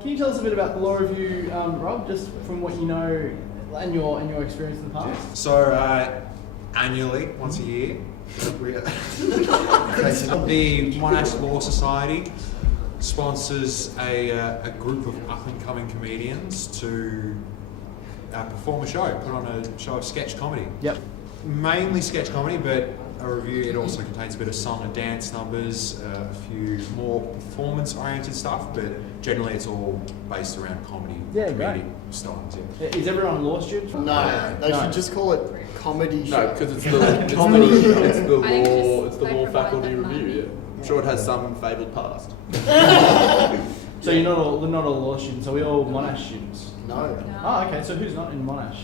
Can you tell us a bit about the Law Revue, Rob, just from what you know and your experience in the past? So, annually, once a year, the Monash Law Society sponsors a group of up-and-coming comedians to perform a show, put on a show of sketch comedy. Yep. Mainly sketch comedy, but a review, it also contains a bit of song and dance numbers, a few more performance-oriented stuff, but generally it's all based around comedy, comedic styles. Yeah. Is everyone law students? No, they should just call it comedy show. No, because it's the comedy. It's the law faculty review. Yeah. I'm sure it has some fabled past. So you're not all law students. Are we all Monash students? No. Oh, okay. So who's not in Monash?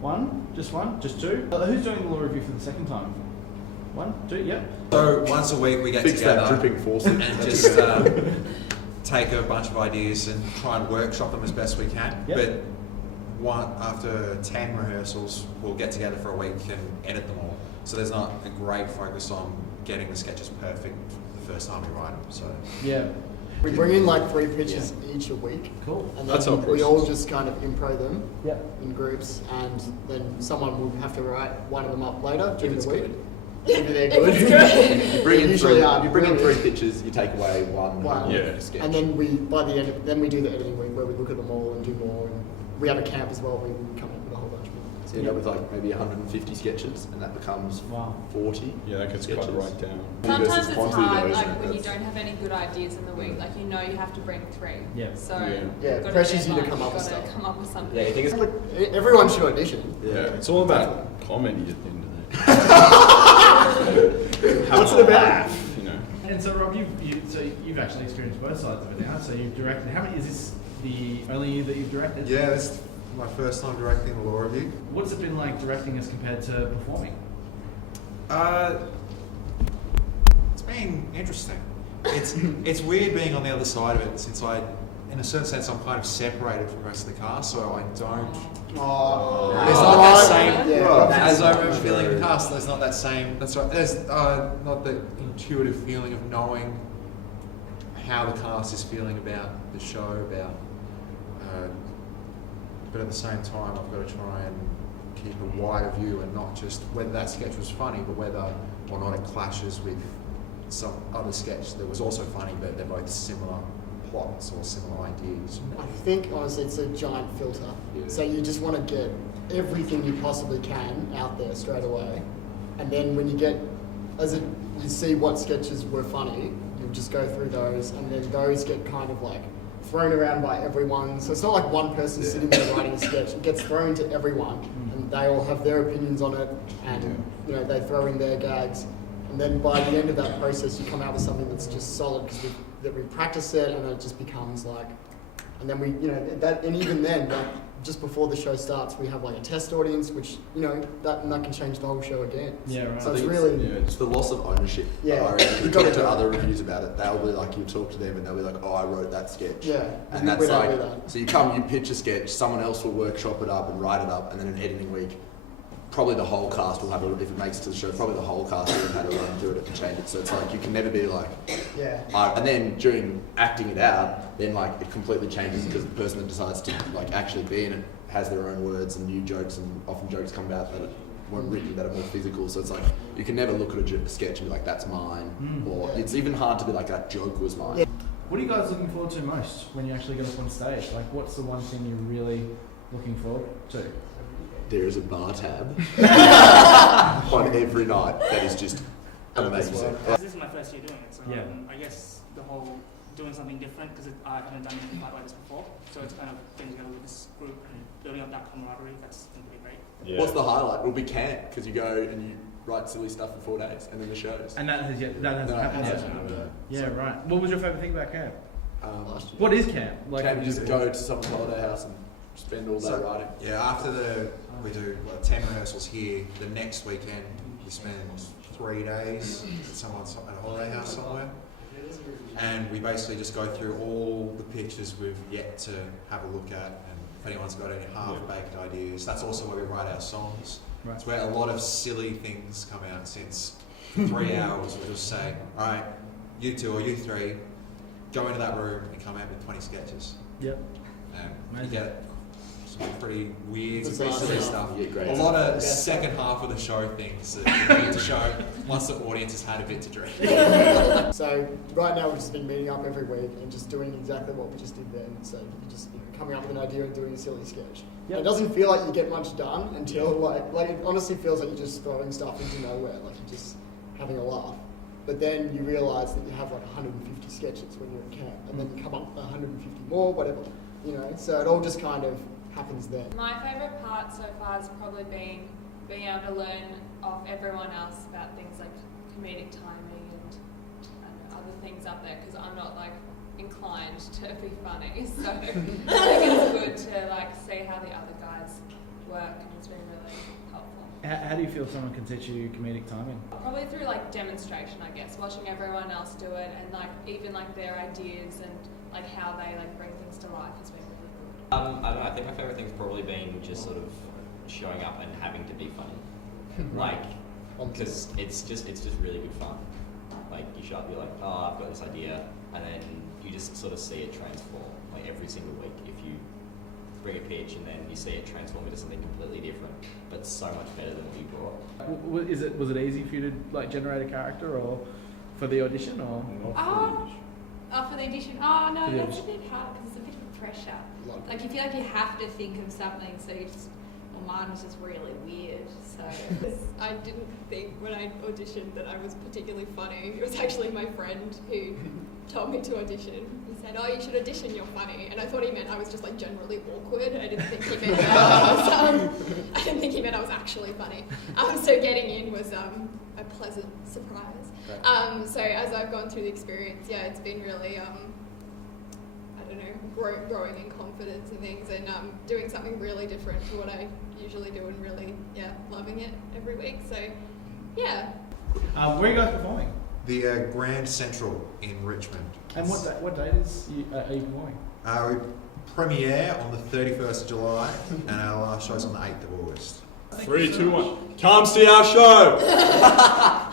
One? Just one? Just two? Who's doing the Law Revue for the second time? One? Two? Yep. So once a week we get Fix together that dripping faucet and just take a bunch of ideas and try and workshop them as best we can. Yep. But after 10 rehearsals, we'll get together for a week and edit them all. So there's not a great focus on getting the sketches perfect the first time we write them. So yeah. We bring in like 3 pitches each a week. Cool. And That's our then we process. all just kind of improv them Yep. in groups, and then someone will have to write one of them up later during it's the week. good. If they're good. You bring in Usually three. are You bring in brilliant. 3 pitches. You take away one. One. Sketch. And then by the end, then we do the editing week where we look at them all and do more. And we have a camp as well. We come up with a whole bunch more. So you end up with like maybe 150 sketches, and that becomes 40. Yeah, that gets sketches. cut right down. Sometimes Versus it's quantity hard, though, isn't like it? when you That's- don't have any good ideas in the week, like you know you have to bring 3. Yeah. So Yeah, you've got pressures you to deadline, come up you've with got to stuff. come up with something. Yeah, you think it's Like, everyone should audition. yeah. It's all about comedy at the end of the day. What's it about? You know. And so Rob, you've actually experienced both sides of it now. So you've directed. How many is this the only year that you've directed? yeah, this is my first time directing the Law Revue. What's it been like directing as compared to performing? It's been interesting. It's weird being on the other side of it, since in a certain sense, I'm kind of separated from the rest of the cast, so I don't. Oh. There's not that same. Yeah, As I remember feeling in the cast, there's not that same. That's right. There's not the intuitive feeling of knowing how the cast is feeling about the show, but at the same time, I've got to try and keep a wider view and not just whether that sketch was funny, but whether or not it clashes with some other sketch that was also funny, but they're both similar plots or similar ideas. I think honestly it's a giant filter. Yeah. So you just want to get everything you possibly can out there straight away, and then when you you see what sketches were funny, you'll just go through those, and then those get kind of like thrown around by everyone. So it's not like one person sitting there writing a sketch. It gets thrown to everyone, and they all have their opinions on it, and they throw in their gags. And then by the end of that process, you come out with something that's just solid because we practice it, and it just becomes like, and then and even then, like just before the show starts, we have like a test audience, which that can change the whole show again. Yeah, right. So I it's think really it's the loss of ownership. Yeah. I reckon. You've You got talk to to do other it. reviews about it. They'll be like, you talk to them and they'll be like, oh, I wrote that sketch. Yeah, And we that's don't like, do that. so you pitch a sketch, someone else will workshop it up and write it up, and then an editing week, probably the whole cast will have, if it makes it to the show, probably the whole cast will have had a run through it and change it. So it's like, you can never be like, Yeah. and then during acting it out, then like it completely changes because the person that decides to like actually be in it has their own words and new jokes, and often jokes come out that weren't written, that are more physical. So it's like, you can never look at a sketch and be like, that's mine. Or it's even hard to be like, that joke was mine. Yeah. What are you guys looking forward to most when you actually get up on stage? Like, what's the one thing you're really looking forward to? There is a bar tab on every night that is just amazing. This is my first year doing it, so Yeah. I guess the whole doing something different, because I haven't done anything quite like this before, so it's kind of getting together with this group and building up that camaraderie. That's been pretty great. Yeah. What's the highlight? It'll be camp, because you go and you write silly stuff for 4 days, and then the shows. And that hasn't happened yet. Yeah, right. What was your favourite thing about camp? Last year. What is camp? Like, Camp, you just go to someone's holiday house and spend all day So, writing. Yeah, after we do 10 rehearsals here, the next weekend we spend 3 days at someone's at a holiday house somewhere, and we basically just go through all the pictures we've yet to have a look at, and if anyone's got any half-baked ideas, that's also where we write our songs. Right. It's where a lot of silly things come out, since 3 hours we'll just say, all right, you two or you three, go into that room and come out with 20 sketches. Yep. And you Amazing. get some pretty weird, Bizarre pretty silly stuff. stuff. You get great A stuff. lot of Best second half of the show things that you need to show once the audience has had a bit to drink. So right now we've just been meeting up every week and just doing exactly what we just did then. So you just coming up with an idea and doing a silly sketch. Yep. It doesn't feel like you get much done until like it honestly feels like you're just throwing stuff into nowhere, like you're just having a laugh. But then you realise that you have like 150 sketches when you're at camp, and then you come up with 150 more, whatever, you know. So it all just kind of happens then. My favourite part so far has probably been being able to learn off everyone else about things like comedic timing and other things up there, because I'm not like inclined to be funny, so I think it's good to like see how the other guys work, and it's been really helpful. How do you feel someone can teach you comedic timing? Probably through like demonstration, I guess, watching everyone else do it, and like even like their ideas and like how they like bring things to life has been really good. I don't know, I think my favourite thing's probably been just sort of showing up and having to be funny. Like, because it's just really good fun. Like, you show up, you're like, oh, I've got this idea, and then you just sort of see it transform, like every single week. If you bring a pitch and then you see it transform into something completely different, but so much better than what you brought. Was it easy for you to like generate a character, or for the audition, or? For the audition, oh no, For the that's a audition. bit hard because it's a bit of pressure. Like- Like you feel like you have to think of something, so you just, well, mine was just really weird. So I didn't think when I auditioned that I was particularly funny. It was actually my friend who told me to audition. He said, "Oh, you should audition. You're funny." And I thought he meant I was just like generally awkward. I didn't think he meant that I didn't think he meant I was actually funny. So getting in was a pleasant surprise. So as I've gone through the experience, yeah, it's been really, I don't know, growing in confidence and things, and doing something really different to what I usually do, and really, yeah, loving it every week. So, yeah. Where are you guys performing? The Grand Central in Richmond. And what date are you performing? We premiere on the 31st of July, and our last show's on the 8th of August. 3, 2, 1. Come see our show!